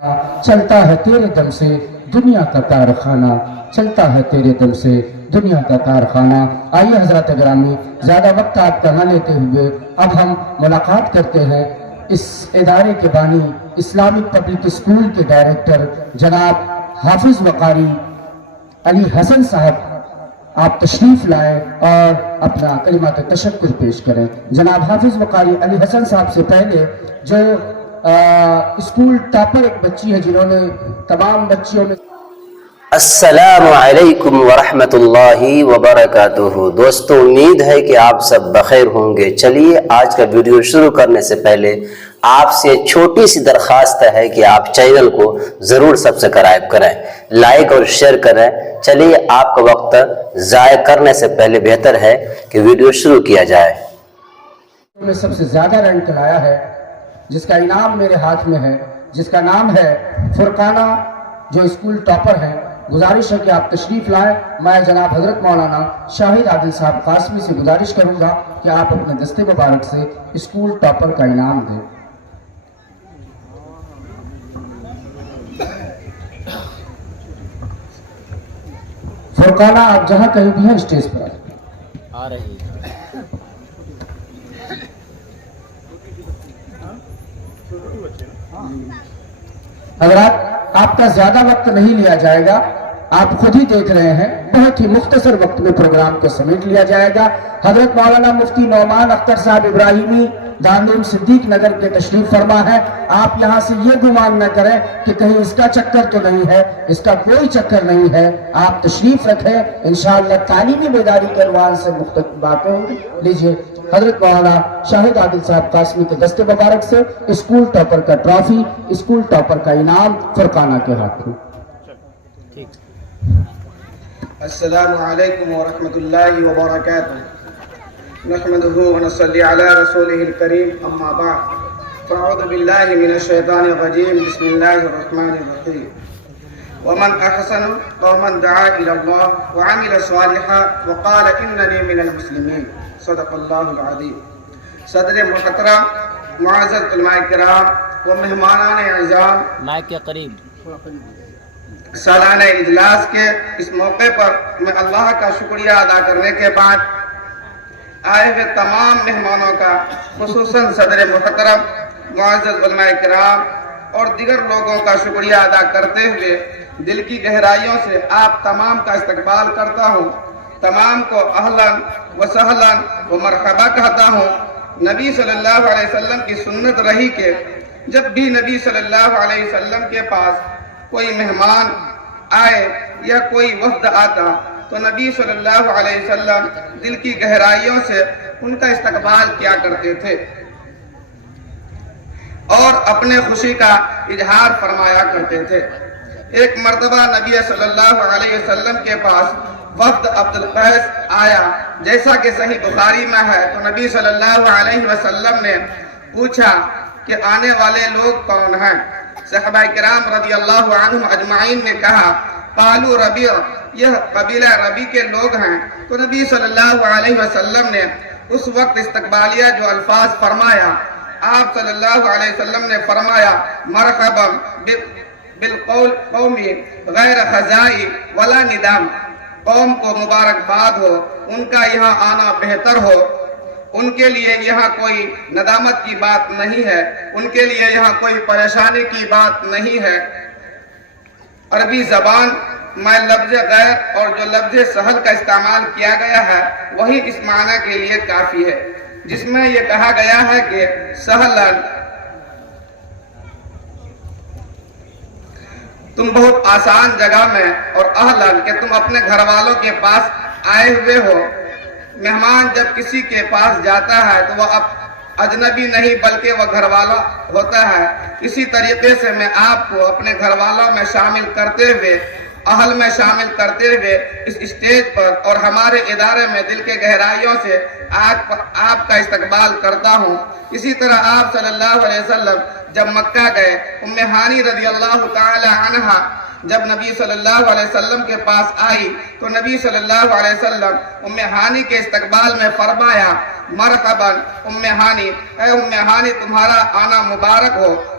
چلتا ہے تیرے دم سے دنیا کا کارخانہ، چلتا ہے تیرے دم سے دنیا کا کارخانہ۔ آئیے حضرات گرامی، زیادہ وقت آپ کا نہ لیتے ہوئے اب ہم ملاقات کرتے ہیں اس ادارے کے بانی، اسلامک پبلک اسکول کے ڈائریکٹر جناب حافظ وقاری علی حسن صاحب، آپ تشریف لائیں اور اپنا کلمات تشکر پیش کریں۔ جناب حافظ وقاری علی حسن صاحب سے پہلے جو اسکول ٹاپر ایک بچی ہے، جنہوں نے تمام بچیوں میں السلام علیکم ورحمۃ اللہ وبرکاتہ۔ دوستو، امید ہے کہ آپ سب بخیر ہوں گے۔ چلیے آج کا ویڈیو شروع کرنے سے پہلے آپ سے چھوٹی سی درخواست ہے کہ آپ چینل کو ضرور سبسکرائب کریں، لائک اور شیئر کریں۔ چلیے آپ کا وقت ضائع کرنے سے پہلے بہتر ہے کہ ویڈیو شروع کیا جائے۔ میں سب سے زیادہ رینک لایا ہے، جس کا انعام میرے ہاتھ میں ہے، جس کا نام ہے فرقانہ، جو اسکول ٹاپر ہیں۔ گزارش ہے کہ آپ تشریف لائیں۔ میں جناب حضرت مولانا شاہد عادل صاحب قاسمی سے گزارش کروں گا کہ آپ اپنے دستے مبارک سے اسکول ٹاپر کا انعام دیں۔ فرقانہ، آپ جہاں کہیں بھی ہیں اسٹیج پر آ رہی ہے۔ حضرات، آپ کا زیادہ وقت نہیں لیا جائے گا، آپ خود ہی دیکھ رہے ہیں، بہت ہی مختصر وقت میں پروگرام کو سمیٹ لیا جائے گا۔ حضرت مولانا مفتی نعمان اختر صاحب ابراہیمی دانڈیم صدیق نگر کے تشریف فرما ہے۔ آپ یہاں سے یہ گمان نہ کریں کہ کہیں اس کا چکر تو نہیں ہے، اس کا کوئی چکر نہیں ہے۔ آپ تشریف رکھیں، انشاءاللہ تعلیمی بیداری کے عنوان سے مختلف باتیں ہوں گی۔ لیجئے حضرت مولانا شاہد عادل صاحب قاسمی کے دستے مبارک سے اسکول ٹاپر کا ٹرافی، اسکول ٹاپر کا انعام فرقانہ کے ہاتھ میں۔ السلام علیکم ورحمۃ اللہ وبرکاتہ۔ نحمده ونصلي على رسوله الكريم، اما بعد فاعوذ باللہ من الشیطان الرجیم، بسم اللہ الرحمن الرحیم۔ ومن احسن قوما دعا الى اللہ وعمل صالحا وقال اننی من المسلمین، صدق اللہ العظیم۔ صدر محترم، معزز علماء کرام و مہمانان اعزام، مائک کے قریب۔ سالانہ اجلاس کے اس موقع پر میں اللہ کا شکریہ ادا کرنے کے بعد آئے ہوئے تمام مہمانوں کا، خصوصاً صدر محترم، معزز علماء کرام اور دیگر لوگوں کا شکریہ ادا کرتے ہوئے دل کی گہرائیوں سے آپ تمام کا استقبال کرتا ہوں۔ تمام کو اہلاً و سہلاً و مرحبا کہتا ہوں۔ نبی صلی اللہ علیہ وسلم کی سنت رہی کہ جب بھی نبی صلی اللہ علیہ وسلم کے پاس کوئی مہمان آئے یا کوئی وفد آتا تو نبی صلی اللہ علیہ وسلم دل کی گہرائیوں سے ان کا استقبال کیا کرتے تھے اور اپنے خوشی کا اظہار فرمایا کرتے تھے۔ ایک مرتبہ نبی صلی اللہ علیہ وسلم کے پاس وفد عبد القیس آیا، جیسا کہ صحیح بخاری میں ہے۔ تو نبی صلی اللہ علیہ وسلم نے پوچھا کہ آنے والے لوگ کون ہیں؟ صحابہ کرام رضی اللہ عنہم اجمعین نے کہا، قالوا ربیع، یہ قبیلہ ربی کے لوگ ہیں۔ تو نبی صلی اللہ علیہ وسلم نے اس وقت استقبالیہ جو الفاظ فرمایا، آپ صلی اللہ علیہ وسلم نے فرمایا، مرحبا بالقول قومی غیر خزائی ولا ندام، قوم کو مبارکباد ہو، ان کا یہاں آنا بہتر ہو، ان کے لیے یہاں کوئی ندامت کی بات نہیں ہے، ان کے لیے یہاں کوئی پریشانی کی بات نہیں ہے۔ عربی زبان میں لفظ غیر اور جو لفظ سہل کا استعمال کیا گیا ہے وہی اس معنی کے لیے کافی ہے، جس میں یہ کہا گیا ہے کہ سہلن، تم بہت آسان جگہ میں، اور اہلن کہ تم اپنے گھر والوں کے پاس آئے ہوئے ہو۔ مہمان جب کسی کے پاس جاتا ہے تو وہ اب اجنبی نہیں بلکہ وہ گھر والا ہوتا ہے۔ اسی طریقے سے میں آپ کو اپنے گھر والوں میں شامل کرتے ہوئے، اہل میں شامل کرتے ہوئے اس اسٹیج پر اور ہمارے ادارے میں دل کے گہرائیوں سے آپ کا استقبال کرتا ہوں۔ اسی طرح آپ صلی اللہ علیہ وسلم جب مکہ گئے، ام ہانی رضی اللہ تعالی عنہا جب نبی صلی اللہ علیہ وسلم کے پاس آئی تو نبی صلی اللہ علیہ وسلم ام ہانی کے استقبال میں فرمایا، مرحبا ام ہانی، اے ام ہانی تمہارا آنا مبارک ہو،